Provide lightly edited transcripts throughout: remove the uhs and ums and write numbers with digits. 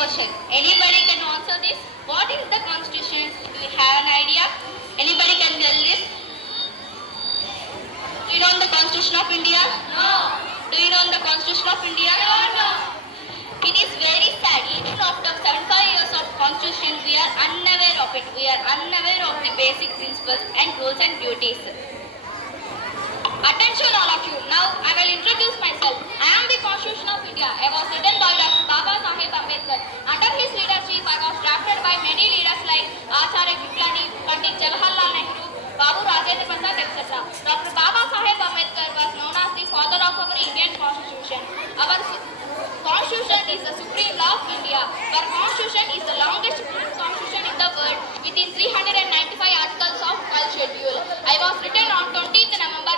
question. Anybody can answer this? What is the constitution? Do you have an idea? Anybody can tell this? Do you know the constitution of India? No. Do you know the constitution of India? No, no. It is very sad. Even after 75 years of constitution, we are unaware of it. We are unaware of the basic principles and rules and duties. Attention all of you. Now I will introduce myself. I am the Constitution of India. I was written by Dr. Baba Saheb Ambedkar. Under his leadership, I was drafted by many leaders like Acharya Kiplani, Pandit Jawaharlal Nehru, Babu Rajendra Prasad, etc. Dr. Baba Saheb Ambedkar was known as the father of our Indian Constitution. Our Constitution is the supreme law of India. Our Constitution is the longest constitution in the world, within 395 articles of all schedule. I was written on 20th November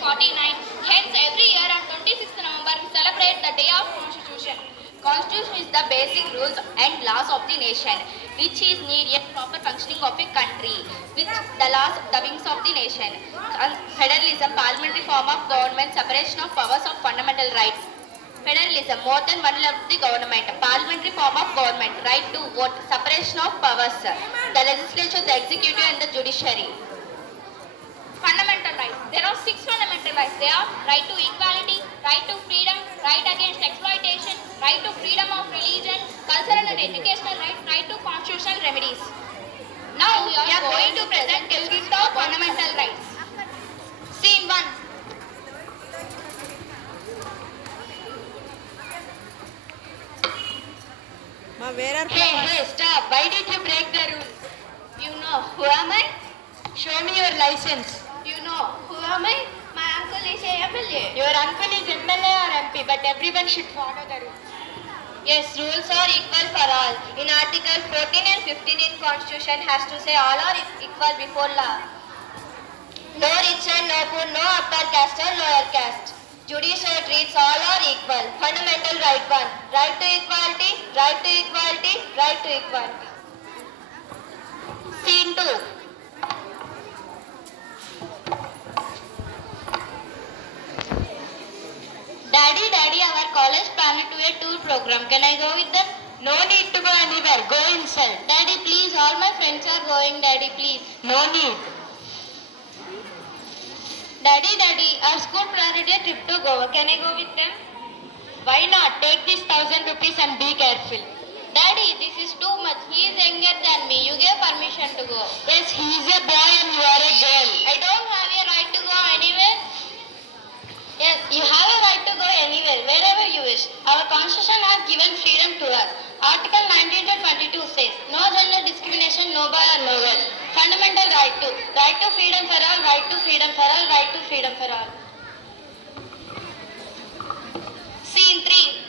1949. Hence, every year on 26th November we celebrate the Day of Constitution. Constitution is the basic rules and laws of the nation, which is needed proper functioning of a country, which the laws, the wings of the nation. Federalism, parliamentary form of government, separation of powers of fundamental rights. Federalism, more than one level of the government, parliamentary form of government, right to vote, separation of powers, the legislature, the executive and the judiciary. Fundamental rights. There are 6 fundamental rights. They are right to equality, right to freedom, right against exploitation, right to freedom of religion, cultural and educational rights, right to constitutional remedies. Now we are going to present a list of fundamental rights. Scene 1. Hey, stop. Why did you break the rules? You know, who am I? Show me your license. You know, who am I? My uncle is a MLA. Your uncle is MLA or MP, but everyone should follow the rules. Yes, rules are equal for all. In Article 14 and 15 in Constitution has to say all are equal before law. No rich and no poor, no upper caste or lower caste. Judiciary treats all are equal. Fundamental right 1. Right to equality, right to equality, right to equality. Scene 2. Daddy, our college planned to a tour program. Can I go with them? No need to go anywhere. Go inside. Daddy, please. All my friends are going. Daddy, please. No need. Daddy, our school planned a trip to Goa. Can I go with them? Why not? Take this 1,000 rupees and be careful. Daddy, this is too much. He is younger than me. You gave permission to go. Yes, he is a boy and you are a girl. I don't have a right to go anywhere. Yes, you have a right to go anywhere, wherever you wish. Our constitution has given freedom to us. Article 19 to 22 says, no gender discrimination, no boy or no girl. Fundamental right to freedom for all, right to freedom for all, right to freedom for all. Scene 3.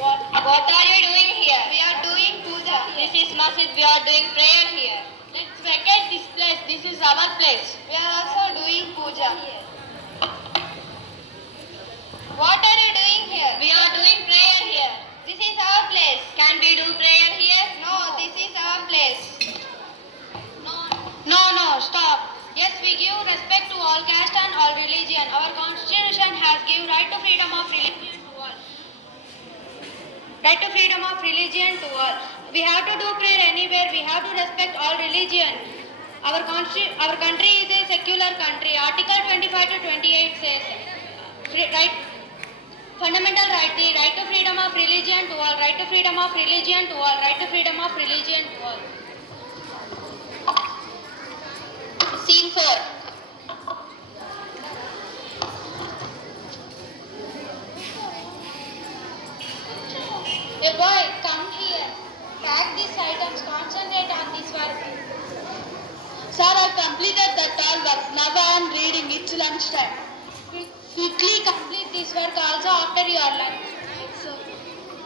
What are you doing here? We are doing puja. This is masjid. We are doing prayer here. Let's vacate this place. This is our place. We are also doing puja here. What are you doing here? We are doing prayer here. This is our place. Can we do prayer here? No, this is our place. No, stop. Yes, we give respect to all caste and all religion. Our constitution has given right to freedom of religion to all. Right to freedom of religion to all. We have to do prayer anywhere. We have to respect all religion. Our country is a secular country. Article 25 to 28 says, fundamental right, the right to freedom of religion to all, right to freedom of religion to all, right to freedom of religion to all. Scene 4. Hey boy, come here. Pack these items. Concentrate on this work. Sir, I completed that all work. Now I am reading. It's lunchtime. Quickly complete this work also after your lunch.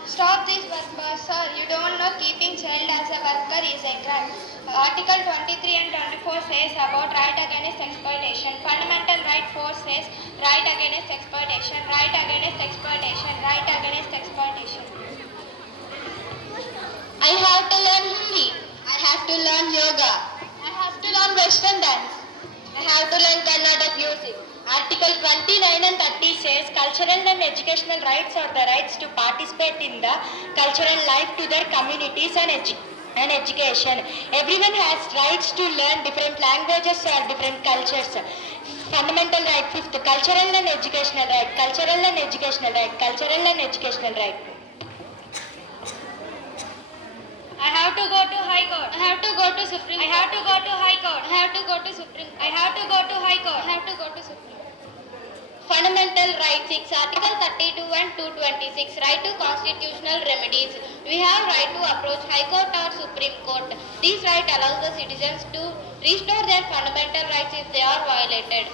Stop this work, boss. Sir, you don't know keeping child as a worker is a crime. Article 23 and 24 says about right against exploitation. Fundamental right 4 says right against exploitation, right against exploitation, right against exploitation. I have to learn Hindi. I have to learn yoga. I have to learn Western dance. I have to learn Carnatic music. Article 29 and 30 says cultural and educational rights are the rights to participate in the cultural life to their communities and education. Everyone has rights to learn different languages or different cultures. Fundamental right, fifth, cultural and educational right, cultural and educational right, cultural and educational right. I have to go to High Court. I have to go to Supreme. I have to go to High Court. I have to go to Supreme. I have to go to High Court. I have to go to Supreme. Fundamental rights 6, Article 32 and 226, right to constitutional remedies. We have right to approach High Court or Supreme Court. This right allows the citizens to restore their fundamental rights if they are violated.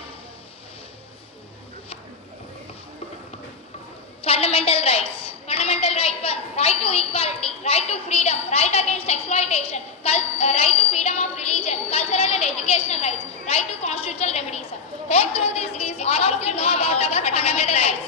Fundamental rights. Fundamental right 1, right to equality, right to freedom, right against exploitation, right to freedom of religion, cultural and educational rights, right to constitutional remedies. Hope through this quiz all of you know about our fundamental rights.